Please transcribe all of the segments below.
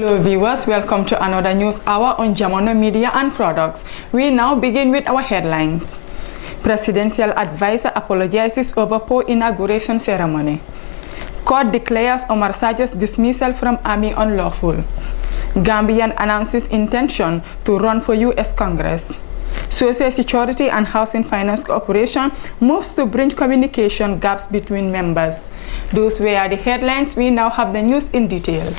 Hello viewers, welcome to another news hour on Jamono Media and Products. We now begin with our headlines. Presidential advisor apologizes over poor inauguration ceremony. Court declares Omar Sarge's dismissal from Army unlawful. Gambian announces intention to run for U.S. Congress. Social Security and Housing Finance Corporation moves to bridge communication gaps between members. Those were the headlines. We now have the news in detail.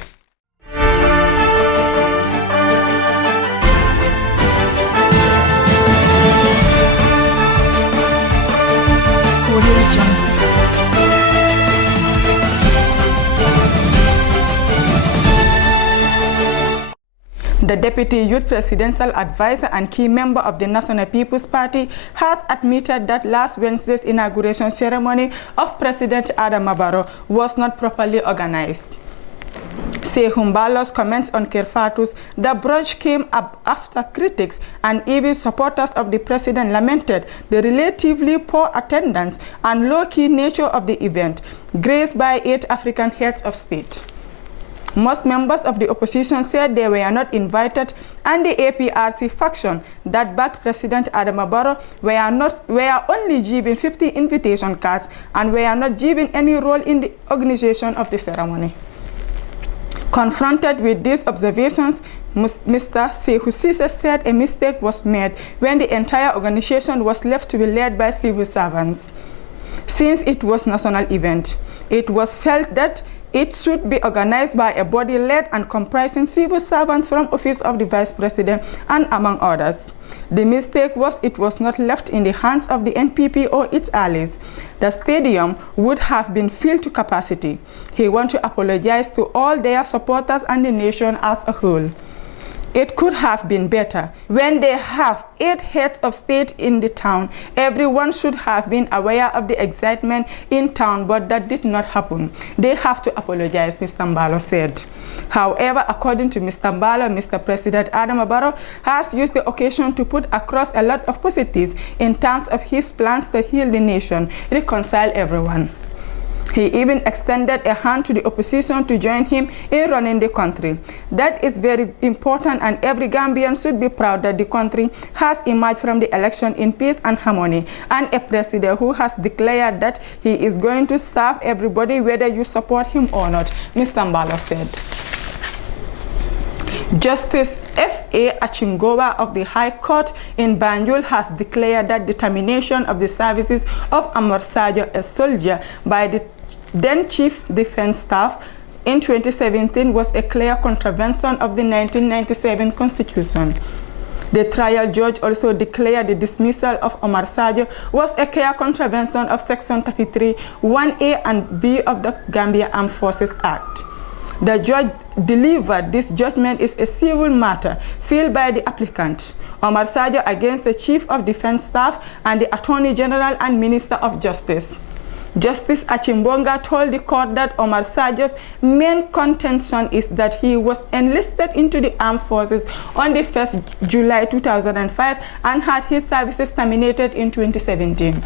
The Deputy Youth Presidential Advisor and key member of the National People's Party has admitted that last Wednesday's inauguration ceremony of President Adama Barrow was not properly organized. Sehun Ballo's comments on Kerfatu's "The brunch" came up after critics and even supporters of the president lamented the relatively poor attendance and low-key nature of the event, graced by 8 African heads of state. Most members of the opposition said they were not invited, and the APRC faction that backed President Adama Barrow were only given 50 invitation cards and were not given any role in the organization of the ceremony. Confronted with these observations, Mr. Sehu Ceesay said a mistake was made when the entire organization was left to be led by civil servants. Since it was a national event, it was felt that it should be organized by a body led and comprising civil servants from office of the Vice President and among others. The mistake was it was not left in the hands of the NPP or its allies. The stadium would have been filled to capacity. He wants to apologize to all their supporters and the nation as a whole. It could have been better. When they have 8 heads of state in the town, everyone should have been aware of the excitement in town, but that did not happen. They have to apologize, Mr. Mbalo said. However, according to Mr. Mbalo, Mr. President Adama Barrow has used the occasion to put across a lot of positives in terms of his plans to heal the nation, reconcile everyone. He even extended a hand to the opposition to join him in running the country. That is very important, and every Gambian should be proud that the country has emerged from the election in peace and harmony, and a president who has declared that he is going to serve everybody whether you support him or not, Mr. Mbalo said. Justice F.A. Achingowa of the High Court in Banjul has declared that the termination of the services of Omar Sarge, a soldier, by the then Chief Defense Staff in 2017 was a clear contravention of the 1997 Constitution. The trial judge also declared the dismissal of Omar Sarge was a clear contravention of Section 33, 1A and B of the Gambia Armed Forces Act. The judge delivered this judgment is a civil matter filed by the applicant, Omar Sarge, against the Chief of Defense Staff and the Attorney General and Minister of Justice. Justice Achimbonga told the court that Omar Sarge's main contention is that he was enlisted into the armed forces on the 1st July 2005 and had his services terminated in 2017.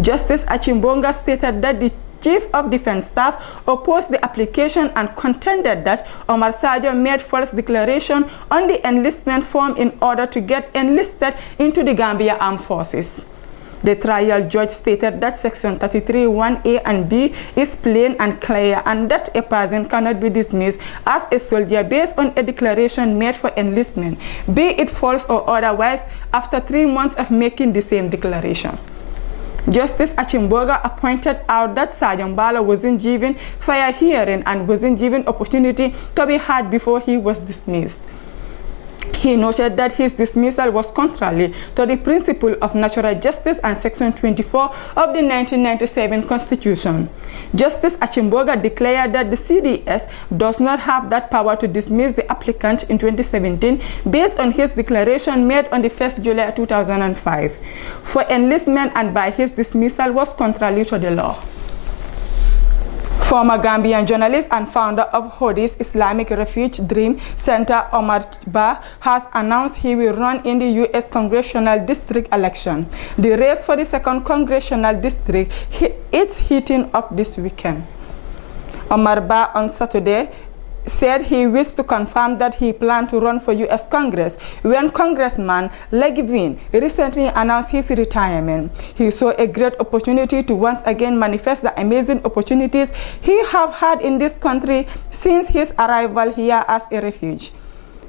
Justice Achimbonga stated that the Chief of Defense Staff opposed the application and contended that Omar Sarge made false declaration on the enlistment form in order to get enlisted into the Gambia Armed Forces. The trial judge stated that Section 33, 1A and B is plain and clear, and that a person cannot be dismissed as a soldier based on a declaration made for enlistment, be it false or otherwise, after 3 months of making the same declaration. Justice Achimboga pointed out that Sergeant Bala wasn't given fair hearing and wasn't given opportunity to be heard before he was dismissed. He noted that his dismissal was contrary to the principle of natural justice and Section 24 of the 1997 Constitution. Justice Achimboga declared that the CDS does not have that power to dismiss the applicant in 2017 based on his declaration made on the 1st July 2005 for enlistment, and by his dismissal was contrary to the law. Former Gambian journalist and founder of Hodis Islamic Refuge Dream Center, Omar Ba, has announced he will run in the U.S. Congressional District election. The race for the 2nd Congressional District is heating up this weekend. Omar Ba on Saturday said he wished to confirm that he planned to run for U.S. Congress when Congressman Legevin recently announced his retirement. He saw a great opportunity to once again manifest the amazing opportunities he have had in this country since his arrival here as a refugee.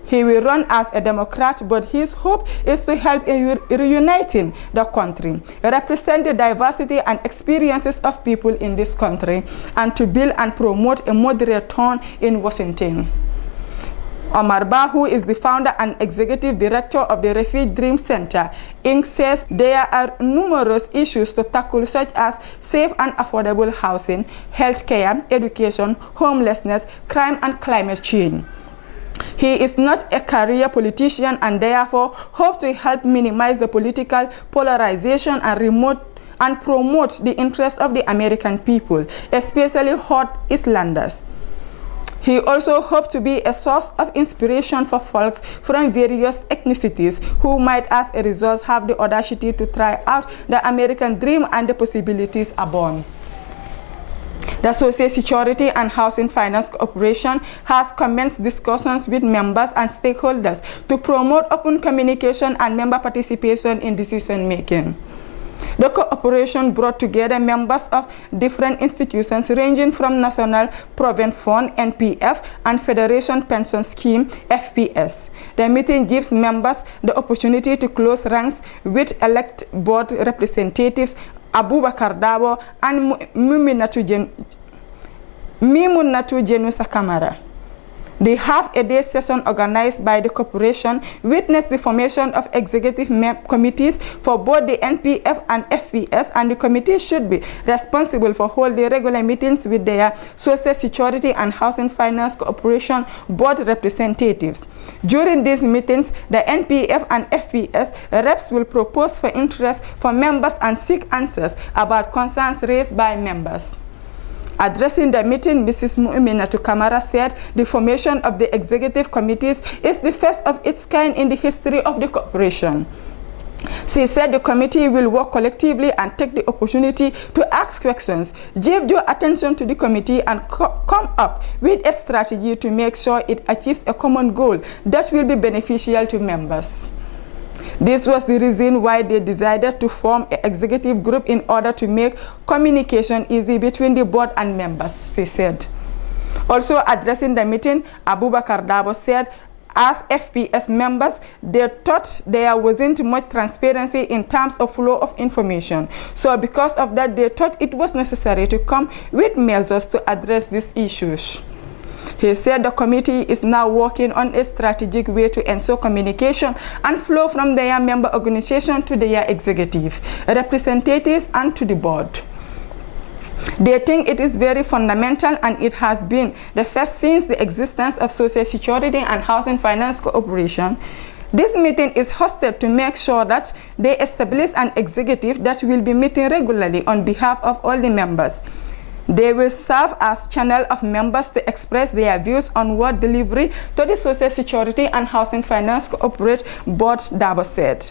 He will run as a Democrat, but his hope is to help in reuniting the country, represent the diversity and experiences of people in this country, and to build and promote a moderate tone in Washington. Omar Ba, who is the founder and executive director of the Refugee Dream Center, Inc., says there are numerous issues to tackle, such as safe and affordable housing, healthcare, education, homelessness, crime, and climate change. He is not a career politician and therefore hopes to help minimize the political polarization and promote the interests of the American people, especially hot Islanders. He also hopes to be a source of inspiration for folks from various ethnicities who might, as a result, have the audacity to try out the American dream and the possibilities abound. The Social Security and Housing Finance Corporation has commenced discussions with members and stakeholders to promote open communication and member participation in decision-making. The cooperation brought together members of different institutions ranging from National Provident Fund, NPF, and Federation Pension Scheme, FPS. The meeting gives members the opportunity to close ranks with elect board representatives Abubakar Dabo and Mimunatu Jenusa Kamara. The half-a-day session organized by the corporation witnessed the formation of executive committees for both the NPF and FPS, and the committee should be responsible for holding regular meetings with their Social Security and Housing Finance Corporation board representatives. During these meetings, the NPF and FPS reps will propose for interest for members and seek answers about concerns raised by members. Addressing the meeting, Mrs. Mu'minatu Kamara said the formation of the executive committees is the first of its kind in the history of the corporation. She said the committee will work collectively and take the opportunity to ask questions, give due attention to the committee, and come up with a strategy to make sure it achieves a common goal that will be beneficial to members. This was the reason why they decided to form an executive group in order to make communication easy between the board and members, she said. Also addressing the meeting, Abubakar Dabo said, as FPS members, they thought there wasn't much transparency in terms of flow of information. So because of that, they thought it was necessary to come with measures to address these issues. He said the committee is now working on a strategic way to ensure communication and flow from their member organization to their executive, representatives, and to the board. They think it is very fundamental, and it has been the first since the existence of Social Security and Housing Finance Corporation. This meeting is hosted to make sure that they establish an executive that will be meeting regularly on behalf of all the members. They will serve as channel of members to express their views on work delivery to the Social Security and Housing Finance Corporate Board, Dabo said.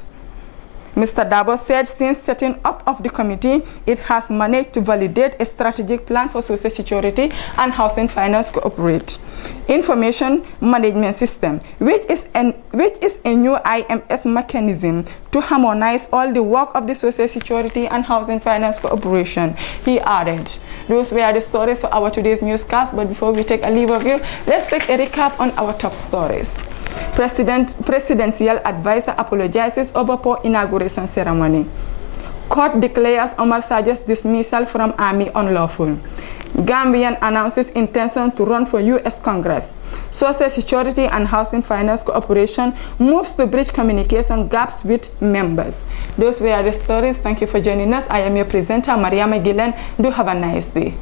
Mr. Dabo said since setting up of the committee, it has managed to validate a strategic plan for Social Security and Housing Finance Corporate Information Management System, which is a new IMS mechanism to harmonize all the work of the Social Security and Housing Finance Corporation, he added. Those were the stories for our today's newscast, but before we take a leave of you, let's take a recap on our top stories. Presidential advisor apologizes over poor inauguration ceremony. Court declares Omar Sajo's dismissal from Army unlawful. Gambian announces intention to run for U.S. Congress. Social Security and Housing Finance Corporation moves to bridge communication gaps with members. Those were the stories. Thank you for joining us. I am your presenter, Mariama Gillen. Do have a nice day.